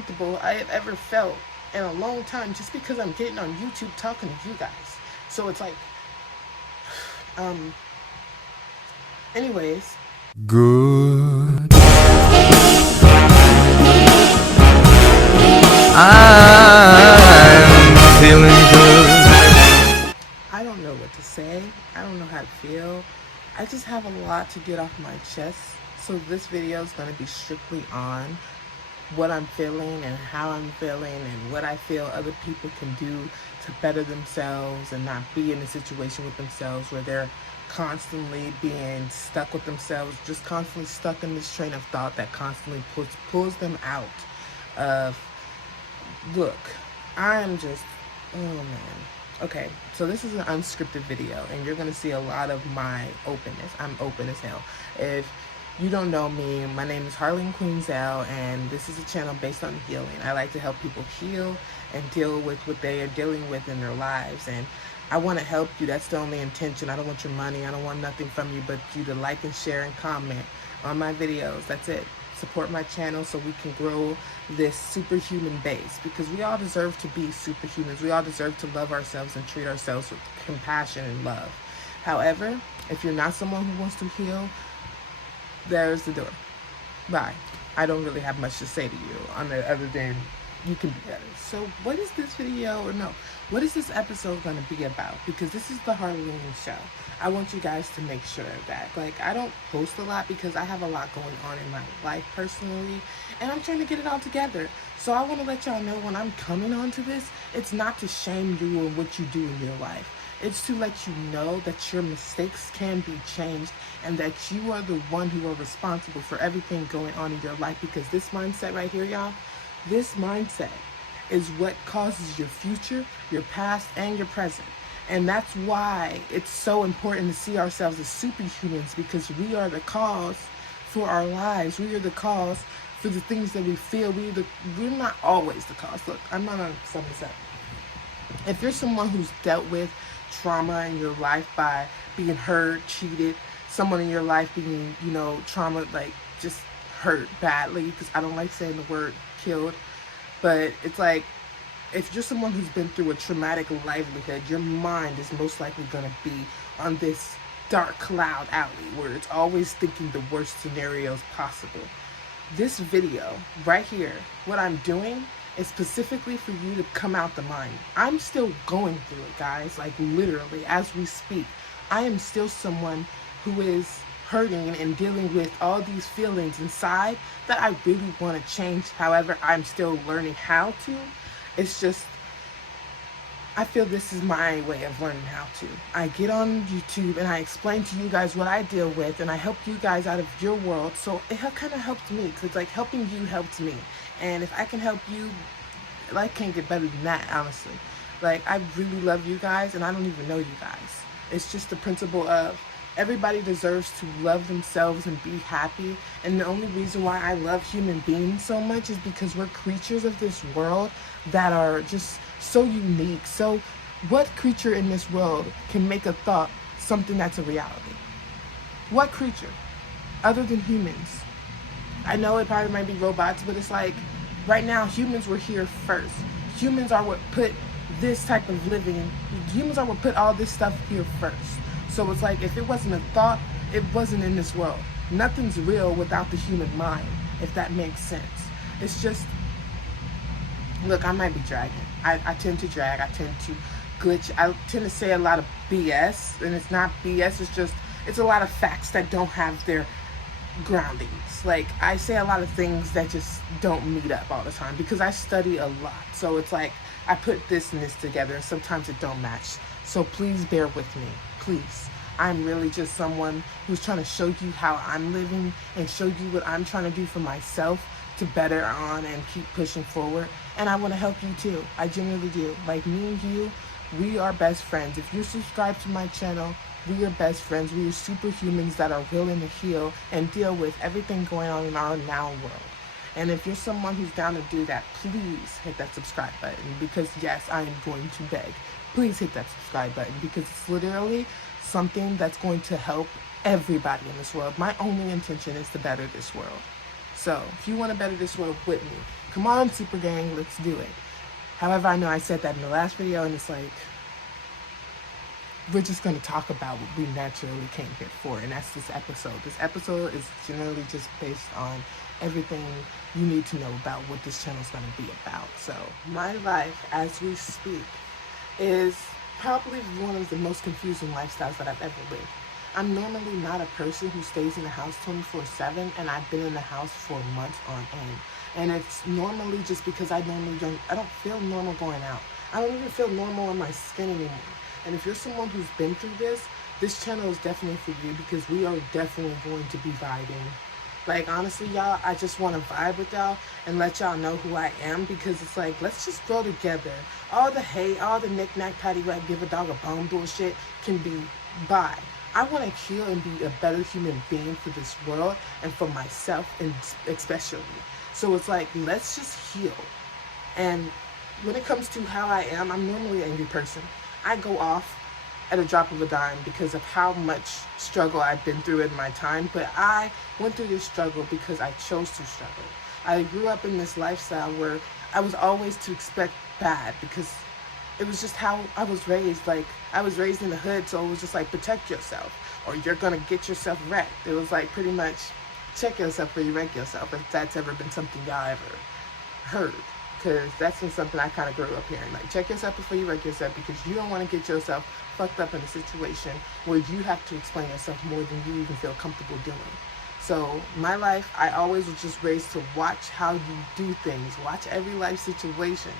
comfortable I have ever felt in a long time, just because I'm getting on YouTube talking to you guys. So it's like, um, anyways. Good. I'm feeling good. I don't know what to say. I don't know how to feel. I just have a lot to get off my chest. So this video is going to be strictly on what I'm feeling and how I'm feeling and what I feel other people can do to better themselves and not be in a situation with themselves where they're constantly being stuck with themselves, just constantly stuck in this train of thought that constantly pulls them out of, look, I'm just, oh man. Okay, so this is an unscripted video, and you're gonna see a lot of my openness. I'm open as hell. If you don't know me, my name is Harleen Queenzell, and this is a channel based on healing. I like to help people heal and deal with what they are dealing with in their lives, and I want to help you. That's the only intention. I don't want your money. I don't want nothing from you but you to like and share and comment on my videos. That's it. Support my channel so we can grow this superhuman base, because we all deserve to be superhumans. We all deserve to love ourselves and treat ourselves with compassion and love. However, if you're not someone who wants to heal, there's the door. Bye. I don't really have much to say to you other than you can be better. So what is this video, or no, what is this episode going to be about? Because this is the Harleen show. I want you guys to make sure that, like, I don't post a lot because I have a lot going on in my life personally, and I'm trying to get it all together. So I want to let y'all know when I'm coming onto this, it's not to shame you or what you do in your life. It's to let you know that your mistakes can be changed and that you are the one who are responsible for everything going on in your life. Because this mindset right here, y'all, this mindset is what causes your future, your past, and your present. And that's why it's so important to see ourselves as superhumans, because we are the cause for our lives. We are the cause for the things that we feel. We're not always the cause. Look, I'm not on some of that. If you're someone who's dealt with trauma in your life by being hurt, cheated, someone in your life being, trauma, like just hurt badly, because I don't like saying the word killed, but it's like, if you're someone who's been through a traumatic livelihood, your mind is most likely going to be on this dark cloud alley where it's always thinking the worst scenarios possible. This video right here, what I'm doing is specifically for you to come out the mind. I'm still going through it, guys, like literally as we speak. I am still someone who is hurting and dealing with all these feelings inside that I really want to change. However, I'm still learning how to. It's just, I feel this is my way of learning how to. I get on YouTube and I explain to you guys what I deal with, and I help you guys out of your world. So it kind of helped me, because like helping you helped me. And if I can help you, life can't get better than that, honestly. Like, I really love you guys, and I don't even know you guys. It's just the principle of everybody deserves to love themselves and be happy. And the only reason why I love human beings so much is because we're creatures of this world that are just so unique. So what creature in this world can make a thought something that's a reality? What creature other than humans? I know it probably might be robots, but it's like, right now humans were here first. Humans are what put this type of living, humans are what put all this stuff here first. So it's like, if it wasn't a thought, it wasn't in this world. Nothing's real without the human mind, if that makes sense. It's just, look, I might be dragging. I tend to drag. I tend to glitch. I tend to say a lot of BS, and it's not BS. It's a lot of facts that don't have their groundings. Like, I say a lot of things that just don't meet up all the time because I study a lot. So it's like, I put this and this together, and sometimes it don't match. So please bear with me, please. I'm really just someone who's trying to show you how I'm living and show you what I'm trying to do for myself to better on and keep pushing forward. And I want to help you too. I genuinely do. Like, me and you, we are best friends. If you subscribe to my channel, we are best friends. We are superhumans that are willing to heal and deal with everything going on in our now world. And if you're someone who's down to do that, please hit that subscribe button, because yes, I am going to beg. Please hit that subscribe button, because it's literally something that's going to help everybody in this world. My only intention is to better this world. So if you want to better this world with me, Come on, Super Gang, let's do it. However, I know I said that in the last video, and it's like, we're just going to talk about what we naturally came here for, and that's this episode. This episode is generally just based on everything you need to know about what this channel is going to be about. So my life as we speak is probably one of the most confusing lifestyles that I've ever lived. I'm normally not a person who stays in the house 24/7, and I've been in the house for months on end. And it's normally just because I don't feel normal going out. I don't even feel normal in my skin anymore. And if you're someone who's been through this channel is definitely for you, because we are definitely going to be vibing. Like, honestly, y'all, I just want to vibe with y'all and let y'all know who I am, because it's like, let's just grow together. All the hate, all the knick-knack, paddywhack, give a dog a bone bullshit can be bye. I want to heal and be a better human being for this world and for myself, and especially. So it's like, let's just heal. And when it comes to how I am, I'm normally an angry person. I go off at a drop of a dime because of how much struggle I've been through in my time, but I went through this struggle because I chose to struggle. I grew up in this lifestyle where I was always to expect bad, because it was just how I was raised. Like, I was raised in the hood, so it was just like, protect yourself or you're gonna get yourself wrecked. It was like, pretty much, check yourself before you wreck yourself, if that's ever been something y'all ever heard. Because that's been something I kind of grew up hearing. Like, check yourself before you wreck yourself, because you don't want to get yourself fucked up in a situation where you have to explain yourself more than you even feel comfortable doing. So my life, I always was just raised to watch how you do things, watch every life situation.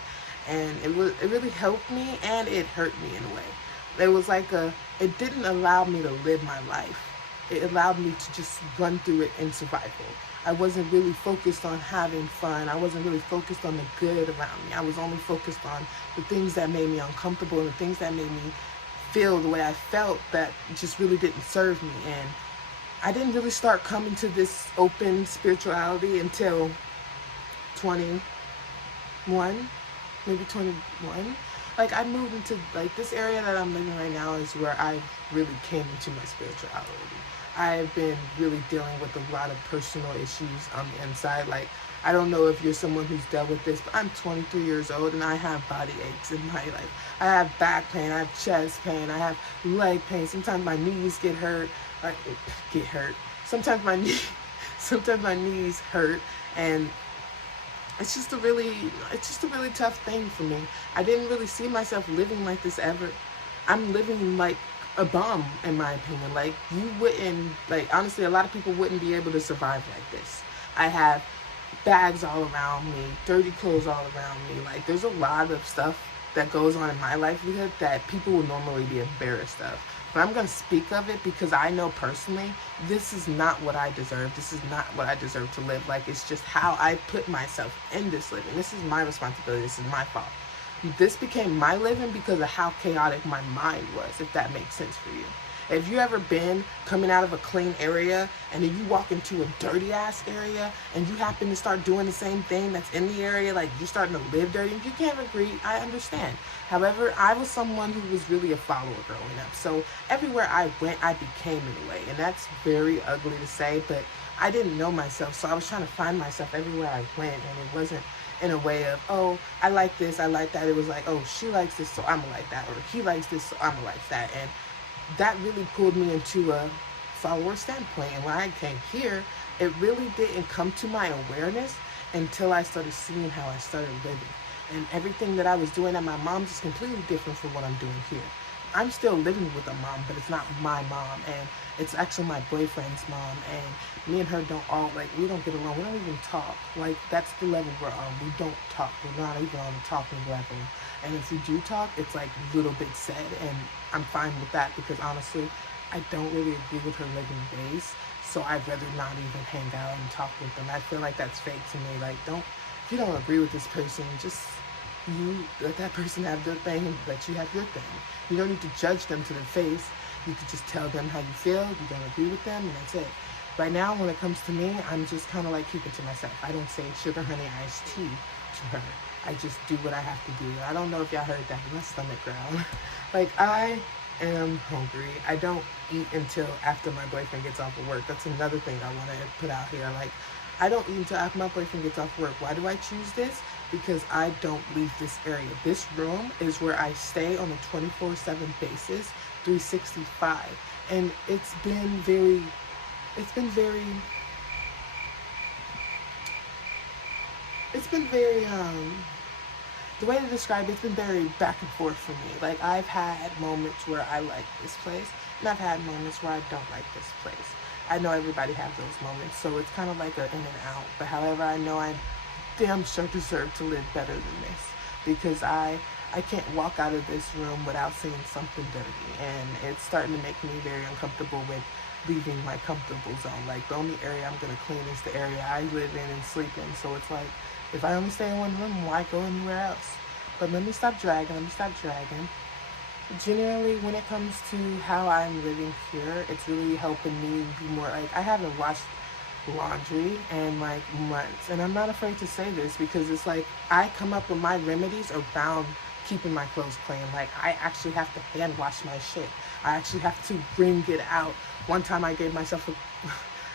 And it really helped me, and it hurt me in a way. It was like it didn't allow me to live my life. It allowed me to just run through it in survival. I wasn't really focused on having fun. I wasn't really focused on the good around me. I was only focused on the things that made me uncomfortable, and the things that made me feel the way I felt that just really didn't serve me. And I didn't really start coming to this open spirituality until 21, maybe 21. Like, I moved into, like, this area that I'm living right now is where I really came into my spirituality. I've been really dealing with a lot of personal issues on the inside. Like, I don't know if you're someone who's dealt with this, but I'm 23 years old and I have body aches in my life. I have back pain, I have chest pain, I have leg pain. Sometimes my knees get hurt. Sometimes my knees hurt, and it's just a really tough thing for me. I didn't really see myself living like this ever. I'm living like a bum, in my opinion. Like, you wouldn't, like, honestly, a lot of people wouldn't be able to survive like this. I have bags all around me, dirty clothes all around me. Like, there's a lot of stuff that goes on in my livelihood that people would normally be embarrassed of. But I'm going to speak of it because I know personally, this is not what I deserve. This is not what I deserve to live. Like, it's just how I put myself in this living. This is my responsibility. This is my fault. This became my living because of how chaotic my mind was, if that makes sense for you. If you ever been coming out of a clean area and then you walk into a dirty ass area and you happen to start doing the same thing that's in the area, like you're starting to live dirty, you can't agree, I understand. However, I was someone who was really a follower growing up. So everywhere I went, I became in a way. And that's very ugly to say, but I didn't know myself. So I was trying to find myself everywhere I went, and it wasn't in a way of, oh, I like this, I like that. It was like, oh, she likes this, so I'm like that. Or he likes this, so I'm like that. And that really pulled me into a follower standpoint. And when I came here, it really didn't come to my awareness until I started seeing how I started living. And everything that I was doing at my mom's is completely different from what I'm doing here. I'm still living with a mom, but it's not my mom, and it's actually my boyfriend's mom, and me and her we don't get along. We don't even talk. Like, that's the level we're on. We don't talk. We're not even on the talking level. And if we do talk, it's like little bit said, and I'm fine with that because honestly, I don't really agree with her living ways, so I'd rather not even hang out and talk with them. I feel like that's fake to me. Like, if you don't agree with this person, just you let that person have their thing, let you have your thing. You don't need to judge them to their face. You can just tell them how you feel. You don't agree with them, and that's it. Right now, when it comes to me, I'm just kind of like keeping to myself. I don't say sugar, honey, iced tea to her. I just do what I have to do. I don't know if y'all heard that, but my stomach growled. Like, I am hungry. I don't eat until after my boyfriend gets off of work. That's another thing I want to put out here. Like, I don't eat until after my boyfriend gets off work. Why do I choose this? Because I don't leave this area. This room is where I stay on a 24/7 basis, 365. And it's been very, it's been very, the way to describe it's been very back and forth for me. Like, I've had moments where I like this place, and I've had moments where I don't like this place. I know everybody has those moments, so it's kind of like an in and out. But however, I know I damn sure deserve to live better than this, because I can't walk out of this room without seeing something dirty, and it's starting to make me very uncomfortable with leaving my comfortable zone. Like, the only area I'm gonna clean is the area I live in and sleep in. So it's like, if I only stay in one room, why go anywhere else? But let me stop dragging. Generally, when it comes to how I'm living here, it's really helping me be more, like, I haven't washed laundry in like months, and I'm not afraid to say this, because it's like, I come up with my remedies around keeping my clothes clean. Like, I actually have to hand wash my shit. I actually have to wring it out. One time I gave myself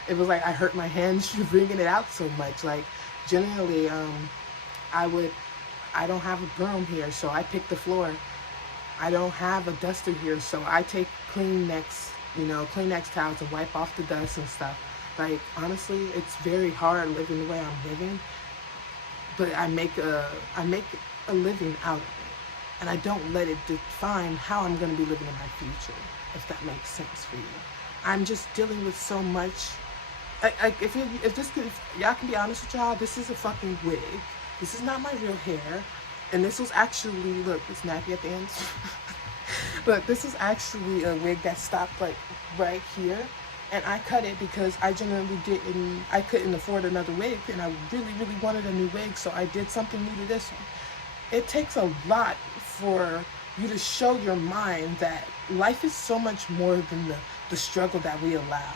it was like I hurt my hands wringing it out so much. Like, generally, I don't have a broom here, so I pick the floor. I don't have a duster here, so I take Kleenex towels and wipe off the dust and stuff. Like, honestly, it's very hard living the way I'm living, but I make a living out of it, and I don't let it define how I'm going to be living in my future, if that makes sense for you. I'm just dealing with so much. If y'all can be honest with y'all, this is a fucking wig. This is not my real hair. And this was actually, look, it's nappy at the ends. Look, this is actually a wig that stopped like right here. And I cut it because I couldn't afford another wig. And I really, really wanted a new wig. So I did something new to this one. It takes a lot for you to show your mind that life is so much more than the struggle that we allow.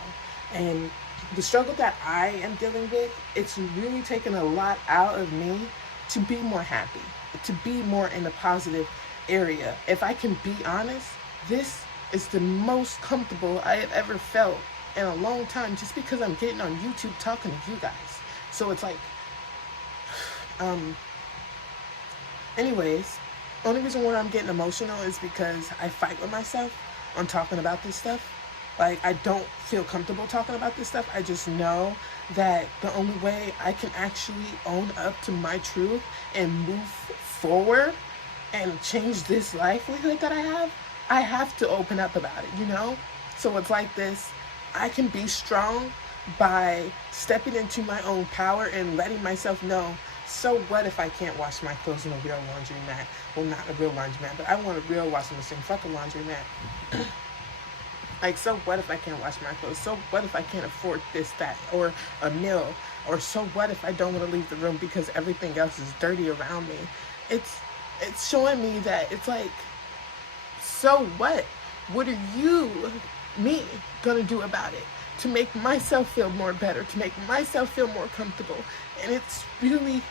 And the struggle that I am dealing with, it's really taken a lot out of me to be more happy, to be more in a positive area. If I can be honest, this is the most comfortable I have ever felt in a long time, just because I'm getting on YouTube talking to you guys. So it's like, anyways, only reason why I'm getting emotional is because I fight with myself on talking about this stuff. Like, I don't feel comfortable talking about this stuff. I just know that the only way I can actually own up to my truth and move forward and change this livelihood that I have to open up about it, you know? So it's like this. I can be strong by stepping into my own power and letting myself know, so what if I can't wash my clothes in a real laundromat? Well, not a real laundromat, but I want a real washing machine. Fuck a laundromat. Like, so what if I can't wash my clothes? So what if I can't afford this, that, or a meal? Or so what if I don't want to leave the room because everything else is dirty around me? It's showing me that it's like, so what? What are me, gonna do about it to make myself feel more better, to make myself feel more comfortable? And it's really,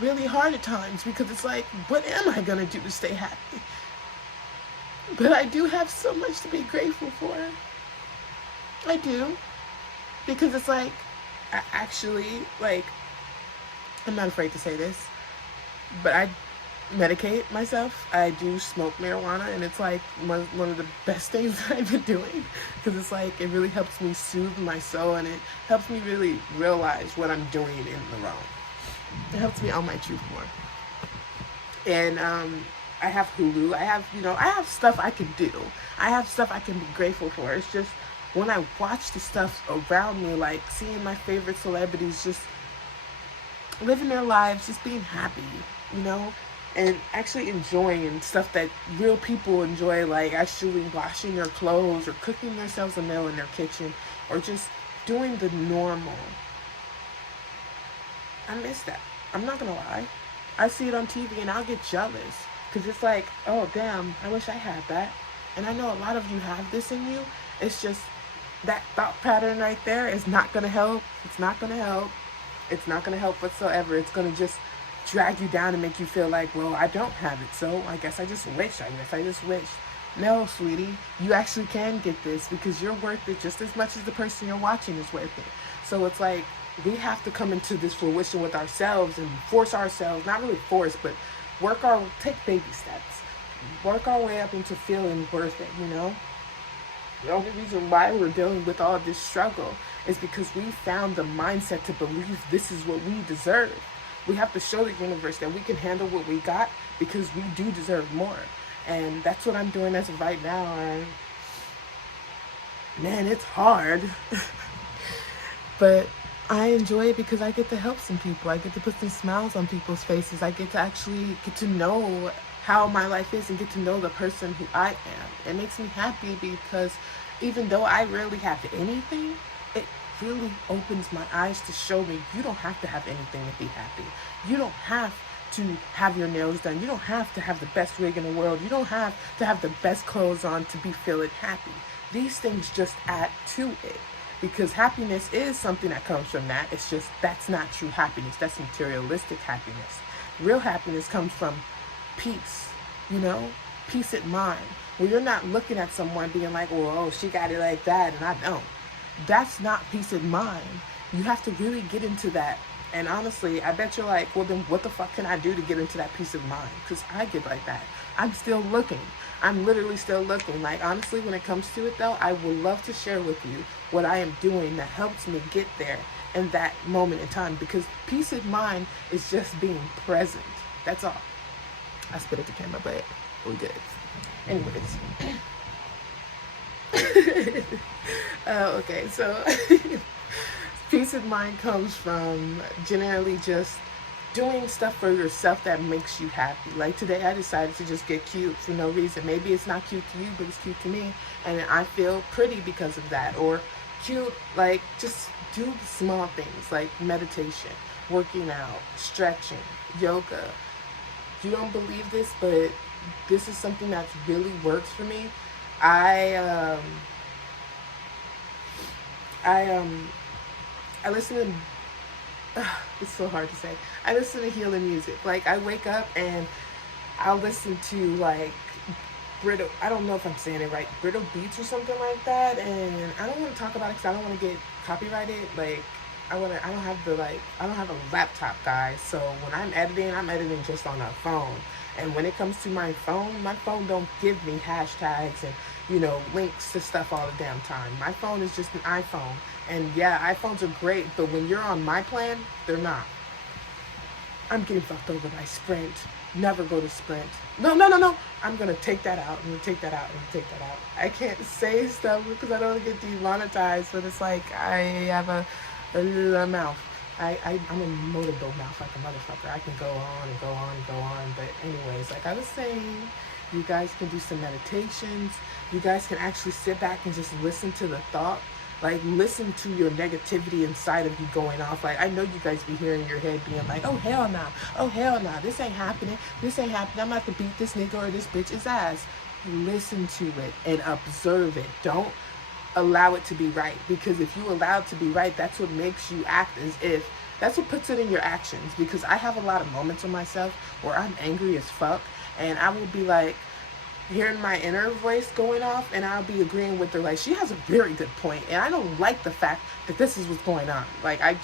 really hard at times, because it's like, what am I gonna do to stay happy? But I do have so much to be grateful for. I do. Because it's like, I actually, like, I'm not afraid to say this, but I medicate myself. I do smoke marijuana, and it's like one of the best things that I've been doing, because it's like, it really helps me soothe my soul, and it helps me really realize what I'm doing in the wrong. It helps me own my truth more. And I have Hulu. I have stuff I can do. I have stuff I can be grateful for. It's just when I watch the stuff around me, like seeing my favorite celebrities just living their lives, just being happy, you know, and actually enjoying stuff that real people enjoy, like actually washing their clothes or cooking themselves a meal in their kitchen, or just doing the normal. I miss that. I'm not gonna lie. I see it on TV and I'll get jealous, because it's like, oh damn, I wish I had that. And I know a lot of you have this in you. It's just that thought pattern right there is not gonna help. It's not gonna help. It's not gonna help whatsoever. It's gonna just drag you down and make you feel like, well, I don't have it, so I guess I just wish. No, sweetie, you actually can get this, because you're worth it just as much as the person you're watching is worth it. So it's like, we have to come into this fruition with ourselves and force ourselves, not really force, but take baby steps. Work our way up into feeling worth it, you know? The only reason why we're dealing with all this struggle is because we found the mindset to believe this is what we deserve. We have to show the universe that we can handle what we got because we do deserve more. And that's what I'm doing as of right now. And man, it's hard. But I enjoy it because I get to help some people. I get to put some smiles on people's faces. I get to actually get to know how my life is and get to know the person who I am. It makes me happy because even though I rarely have anything, it really opens my eyes to show me you don't have to have anything to be happy. You don't have to have your nails done. You don't have to have the best wig in the world. You don't have to have the best clothes on to be feeling happy. These things just add to it. Because happiness is something that comes from that. It's just that's not true happiness. That's materialistic happiness. Real happiness comes from peace, you know, peace at mind. Where you're not looking at someone being like, well, oh, she got it like that and I don't. That's not peace of mind. You have to really get into that. And honestly, I bet you're like, well, then what the fuck can I do to get into that peace of mind? Because I get like that. I'm still looking. I'm literally still looking. Like, honestly, when it comes to it, though, I would love to share with you what I am doing that helps me get there in that moment in time. Because peace of mind is just being present. That's all. I spit at the camera, but we're good. Anyways. Okay, so peace of mind comes from generally just doing stuff for yourself that makes you happy. Like today I decided to just get cute for no reason. Maybe it's not cute to you, but it's cute to me. And I feel pretty because of that. Or cute, like just do small things like meditation, working out, stretching, yoga. You don't believe this, but this is something that really works for me. I listen to, it's so hard to say. I listen to healing music. Like I wake up and I'll listen to like brittle, I don't know if I'm saying it right, brittle beats or something like that. And I don't want to talk about it because I don't want to get copyrighted. Like I don't have a laptop, guys. So when I'm editing just on a phone. And when it comes to my phone don't give me hashtags and, you know, links to stuff all the damn time. My phone is just an iPhone. And yeah, iPhones are great, but when you're on my plan, they're not. I'm getting fucked over by Sprint. Never go to Sprint. No. I'm going to take that out. I can't say stuff because I don't want to get demonetized, but it's like I have a mouth. I'm a motorboat mouth like a motherfucker. I can go on and go on and go on. But anyways, like I was saying, you guys can do some meditations. You guys can actually sit back and just listen to the thought. Like listen to your negativity inside of you going off. Like I know you guys be hearing in your head being like, oh hell nah, this ain't happening, I'm about to beat this nigga or this bitch's ass. Listen to it and observe it. Don't allow it to be right, because if you allow it to be right, that's what makes you act as if, that's what puts it in your actions. Because I have a lot of moments of myself where I'm angry as fuck and I will be like hearing my inner voice going off and I'll be agreeing with her like she has a very good point and I don't like the fact that this is what's going on. Like I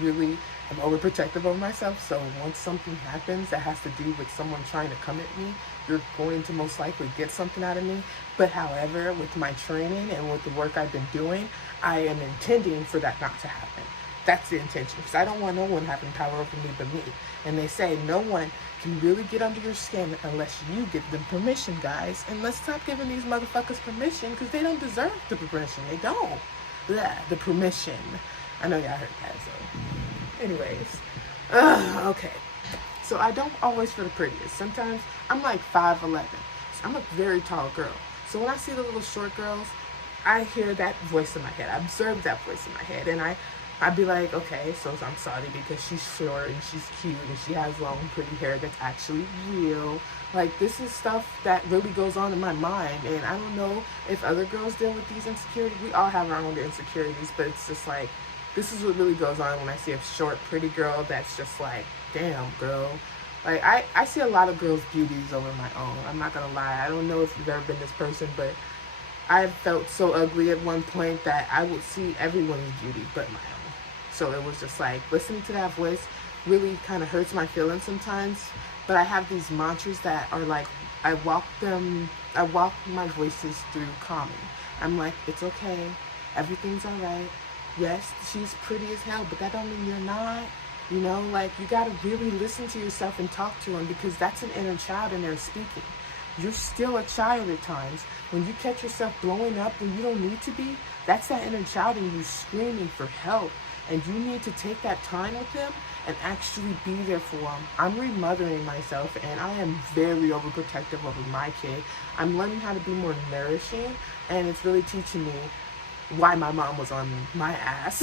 really am overprotective of myself, so once something happens that has to do with someone trying to come at me, you're going to most likely get something out of me. But however, with my training and with the work I've been doing, I am intending for that not to happen. That's the intention, because I don't want no one having power over me but me. And they say no one can really get under your skin unless you give them permission, guys. And let's stop giving these motherfuckers permission, because they don't deserve the permission. They don't. Blah, the permission. I know y'all heard that, so. Anyways. Okay. So I don't always feel the prettiest. Sometimes I'm like 5'11". So I'm a very tall girl. So when I see the little short girls, I hear that voice in my head. I observe that voice in my head. And I'd be like, okay, so I'm sorry because she's short and she's cute and she has long, pretty hair that's actually real. Like, this is stuff that really goes on in my mind. And I don't know if other girls deal with these insecurities. We all have our own insecurities, but it's just like, this is what really goes on when I see a short, pretty girl that's just like, damn, girl. Like, I see a lot of girls' beauties over my own. I'm not gonna lie. I don't know if you've ever been this person, but I felt so ugly at one point that I would see everyone's beauty but my own. So it was just like listening to that voice really kind of hurts my feelings sometimes. But I have these mantras that are like, I walk my voices through calming. I'm like, it's okay, everything's all right. Yes, she's pretty as hell, but that don't mean you're not. You know, like, you gotta really listen to yourself and talk to him, because that's an inner child in there speaking. You're still a child at times. When you catch yourself blowing up when you don't need to be, that's that inner child in you screaming for help. And you need to take that time with him and actually be there for him. I'm remothering myself, and I am very overprotective over my kid. I'm learning how to be more nourishing, and it's really teaching me why my mom was on my ass.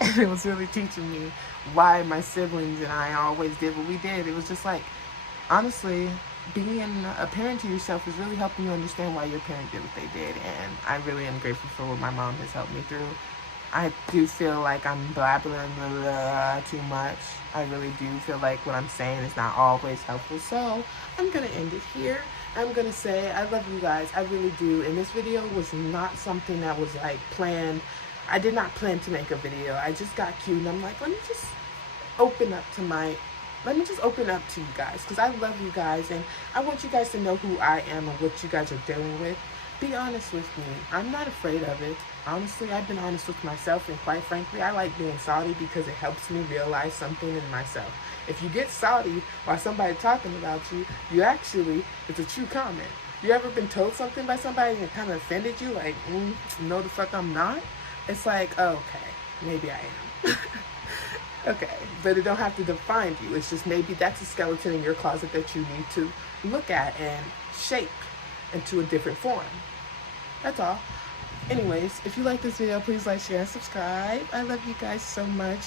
And it was really teaching me why my siblings and I always did what we did. It was just like, honestly, being a parent to yourself is really helping you understand why your parent did what they did. And I really am grateful for what my mom has helped me through. I do feel like I'm blabbering too much. I really do feel like what I'm saying is not always helpful. So I'm going to end it here. I'm going to say I love you guys. I really do. And this video was not something that was like planned. I did not plan to make a video. I just got cute and I'm like, let me just open up to you guys, because I love you guys and I want you guys to know who I am and what you guys are dealing with. Be honest with me. I'm not afraid of it. Honestly, I've been honest with myself, and quite frankly, I like being salty because it helps me realize something in myself. If you get salty while somebody talking about you, it's a true comment. You ever been told something by somebody and it kind of offended you? Like, no the fuck I'm not? It's like, oh, okay, maybe I am. Okay, but it don't have to define you. It's just maybe that's a skeleton in your closet that you need to look at and shape into a different form. That's all. Anyways, if you like this video, please like, share, and subscribe. I love you guys so much.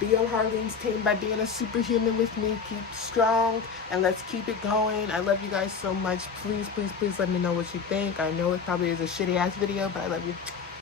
Be on Harlene's team by being a superhuman with me. Keep strong and let's keep it going. I love you guys so much. Please, please, please let me know what you think. I know it probably is a shitty ass video, but I love you.